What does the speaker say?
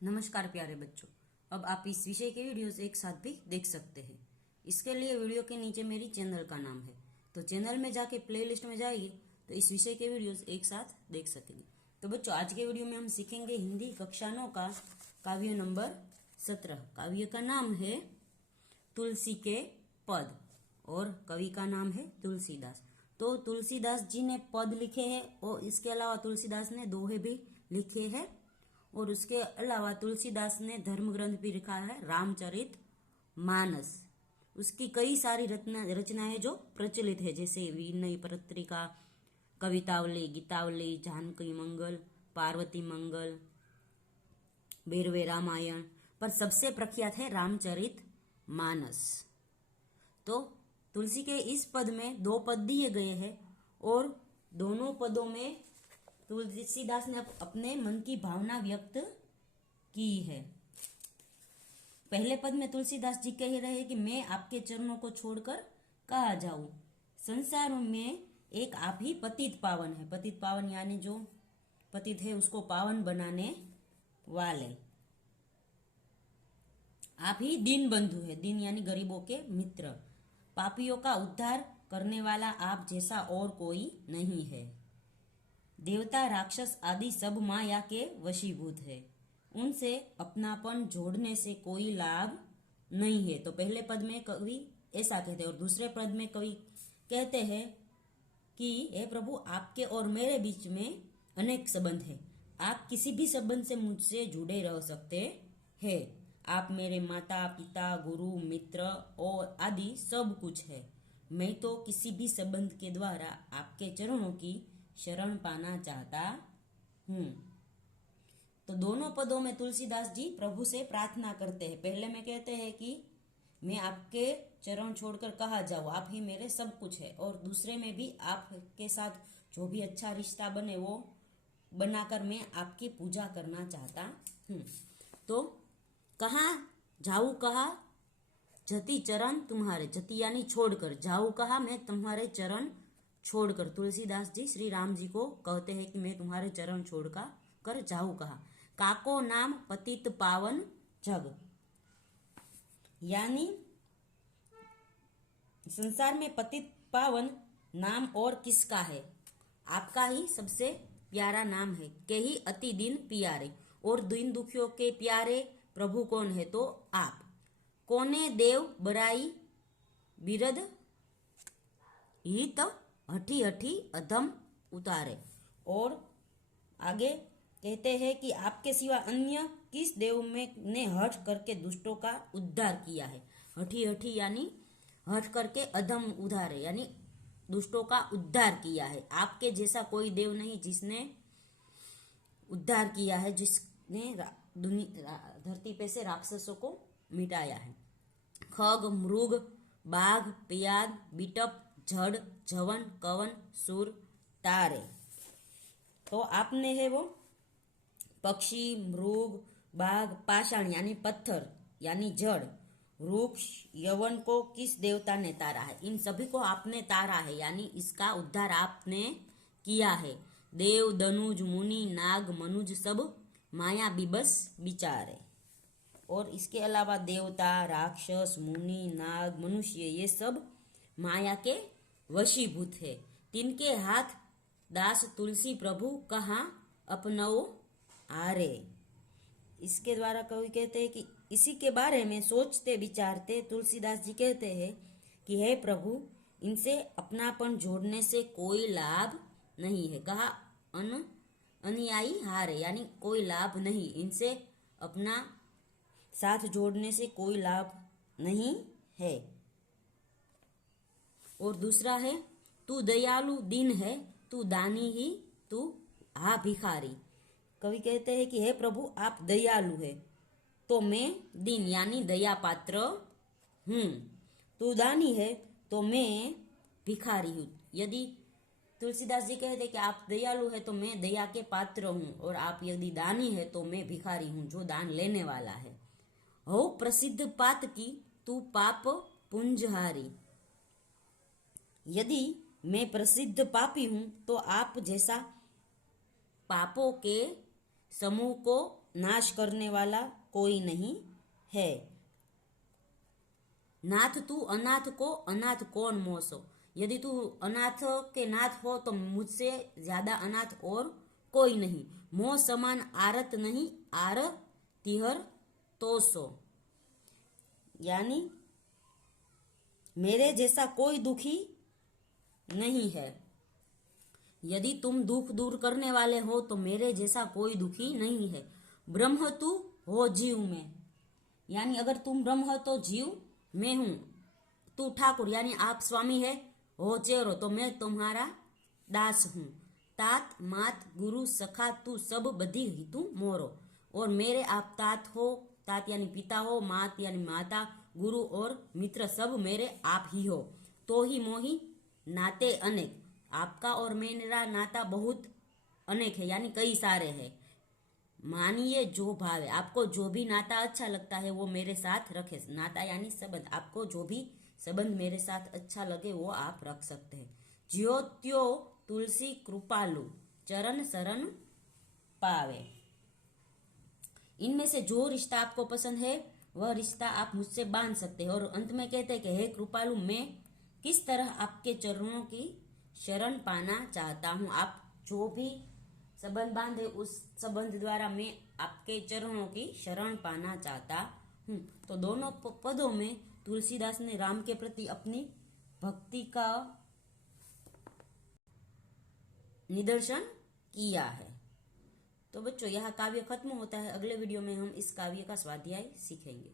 नमस्कार प्यारे बच्चों। अब आप इस विषय के वीडियोस एक साथ भी देख सकते हैं। इसके लिए वीडियो के नीचे मेरी चैनल का नाम है, तो चैनल में जाके प्लेलिस्ट में जाइए तो इस विषय के वीडियोस एक साथ देख सकेंगे। तो बच्चों, आज के वीडियो में हम सीखेंगे हिंदी कक्षा 9 का काव्य नंबर 17। काव्य का नाम है तुलसी के पद और कवि का नाम है तुलसीदास। तो तुलसीदास जी ने पद लिखे हैं और इसके अलावा तुलसीदास ने दोहे भी लिखे हैं और उसके अलावा तुलसीदास ने धर्म ग्रंथ भी लिखा है रामचरित मानस। उसकी कई सारी रचनाएं जो प्रचलित है, जैसे विनय पत्रिका, कवितावली, गीतावली, जानकी मंगल, पार्वती मंगल, बेरवे रामायण, पर सबसे प्रख्यात है रामचरित मानस। तो तुलसी के इस पद में 2 पद दिए गए हैं और दोनों पदों में तुलसीदास ने अपने मन की भावना व्यक्त की है। पहले पद में तुलसीदास जी कह रहे हैं कि मैं आपके चरणों को छोड़कर कहाँ जाऊं। संसार में एक आप ही पतित पावन है। पतित पावन यानी जो पतित है उसको पावन बनाने वाले। आप ही दीन बंधु है। दीन यानी गरीबों के मित्र। पापियों का उद्धार करने वाला आप जैसा और कोई नहीं है। देवता राक्षस आदि सब माया के वशीभूत है। उनसे अपनापन जोड़ने से कोई लाभ नहीं है। तो पहले पद में कवि ऐसा कहते हैं और दूसरे पद में कवि कहते हैं कि हे प्रभु, आपके और मेरे बीच में अनेक संबंध है। आप किसी भी संबंध से मुझसे जुड़े रह सकते हैं। आप मेरे माता पिता, गुरु, मित्र और आदि सब कुछ है। मैं तो किसी भी संबंध के द्वारा आपके चरणों की शरण पाना चाहता हूं। तो दोनों पदों में तुलसीदास जी प्रभु से प्रार्थना करते हैं। पहले में कहते हैं कि मैं आपके चरण छोड़कर कहाँ जाऊं, आप ही मेरे सब कुछ है। और दूसरे में भी आपके साथ जो भी अच्छा रिश्ता बने वो बनाकर मैं आपकी पूजा करना चाहता हूं। तो कहाँ जाऊं, कहाँ जति चरण तुम्हारे। जति यानी छोड़कर, जाऊं कहा मैं तुम्हारे चरण छोड़कर। तुलसीदास जी श्री राम जी को कहते हैं कि मैं तुम्हारे चरण छोड़कर जाऊं कहा। काको नाम पतित पावन जग, यानी संसार में पतित पावन नाम और किसका है? आपका ही सबसे प्यारा नाम है। के ही अति दीन प्यारे, और दीन दुखियों के प्यारे प्रभु कौन है? तो आप। कोने देव बराई बिरद हित हठी हठी अधम उतारे। और आगे कहते हैं कि आपके सिवा अन्य किस देव में ने हठ करके दुष्टों का उद्धार किया है। हठी हठी यानी हठ करके अधम उधारे, यानी दुष्टों का उद्धार किया है। आपके जैसा कोई देव नहीं जिसने उद्धार किया है, जिसने धरती पे से राक्षसों को मिटाया है। खग, मृग, बाघ, पियाद, बिटप, जड़, जवन, कवन, सुर, तारे। तो आपने है वो पक्षी, मृग, बाघ, पाषाण यानी पत्थर यानी जड़, वृक्ष, यवन को किस देवता ने तारा है? इन सभी को आपने तारा है, यानी इसका उद्धार आपने किया है। देव, दनुज, मुनि, नाग, मनुज सब माया बिबस बिचारे। और इसके अलावा देवता, राक्षस, मुनि, नाग, मनुष्य ये सब माया के वशीभूत है। तिनके हाथ दास तुलसी प्रभु कहाँ अपनौ आरे। इसके द्वारा कवि कहते हैं कि इसी के बारे में सोचते विचारते तुलसीदास जी कहते हैं कि हे प्रभु, इनसे अपनापन जोड़ने से कोई लाभ नहीं है। कहा अनुयायी हारे, यानी कोई लाभ नहीं। इनसे अपना साथ जोड़ने से कोई लाभ नहीं है। और दूसरा है तू दयालु दीन है, तू दानी ही तू हा भिखारी। कवि कहते हैं कि हे प्रभु, आप दयालु है तो मैं दीन यानी दया पात्र हूं। तू दानी है तो मैं भिखारी हूं। यदि तुलसीदास जी कहते कि आप दयालु है तो मैं दया के पात्र हूं, और आप यदि दानी है तो मैं भिखारी हूं जो दान लेने वाला है। हो प्रसिद्ध पात की तू पाप पुंजहारी। यदि मैं प्रसिद्ध पापी हूं तो आप जैसा पापों के समूह को नाश करने वाला कोई नहीं है। नाथ तू अनाथ को अनाथ कौन मोसो। यदि तू अनाथ के नाथ हो तो मुझसे ज्यादा अनाथ और कोई नहीं। मोह समान आरत नहीं आर तिहर तो सो। यानी मेरे जैसा कोई दुखी नहीं है। यदि तुम दुख दूर करने वाले हो तो मेरे जैसा कोई दुखी नहीं है। ब्रह्म तू हो जीव में, यानी अगर तुम ब्रह्म हो तो जीव मैं हूं। तू ठाकुर यानी आप स्वामी है। हो चेरो तो मैं तुम्हारा दास हूं। तात मात गुरु सखा तू सब बधी ही तू मोरो। और मेरे आप तात हो, तात यानी पिता हो, मात यानी माता, गुरु और मित्र सब मेरे आप ही हो। तो ही मोही नाते अनेक। आपका और मेरा नाता बहुत अनेक है, यानी कई सारे हैं। मानिए जो भाव है, आपको जो भी नाता अच्छा लगता है वो मेरे साथ रखे। नाता यानी संबंध, आपको जो भी संबंध मेरे साथ अच्छा लगे वो आप रख सकते हैं। ज्यो त्यो तुलसी कृपालु चरण शरण पावे। इनमें से जो रिश्ता आपको पसंद है वह रिश्ता आप मुझसे बांध सकते हैं। और अंत में कहते हैं कि हे कृपालु, मैं किस तरह आपके चरणों की शरण पाना चाहता हूँ। आप जो भी संबंध बांधे उस संबंध द्वारा मैं आपके चरणों की शरण पाना चाहता हूँ। तो दोनों पदों में तुलसीदास ने राम के प्रति अपनी भक्ति का निदर्शन किया है। तो बच्चों, यह काव्य खत्म होता है। अगले वीडियो में हम इस काव्य का स्वाध्याय सीखेंगे।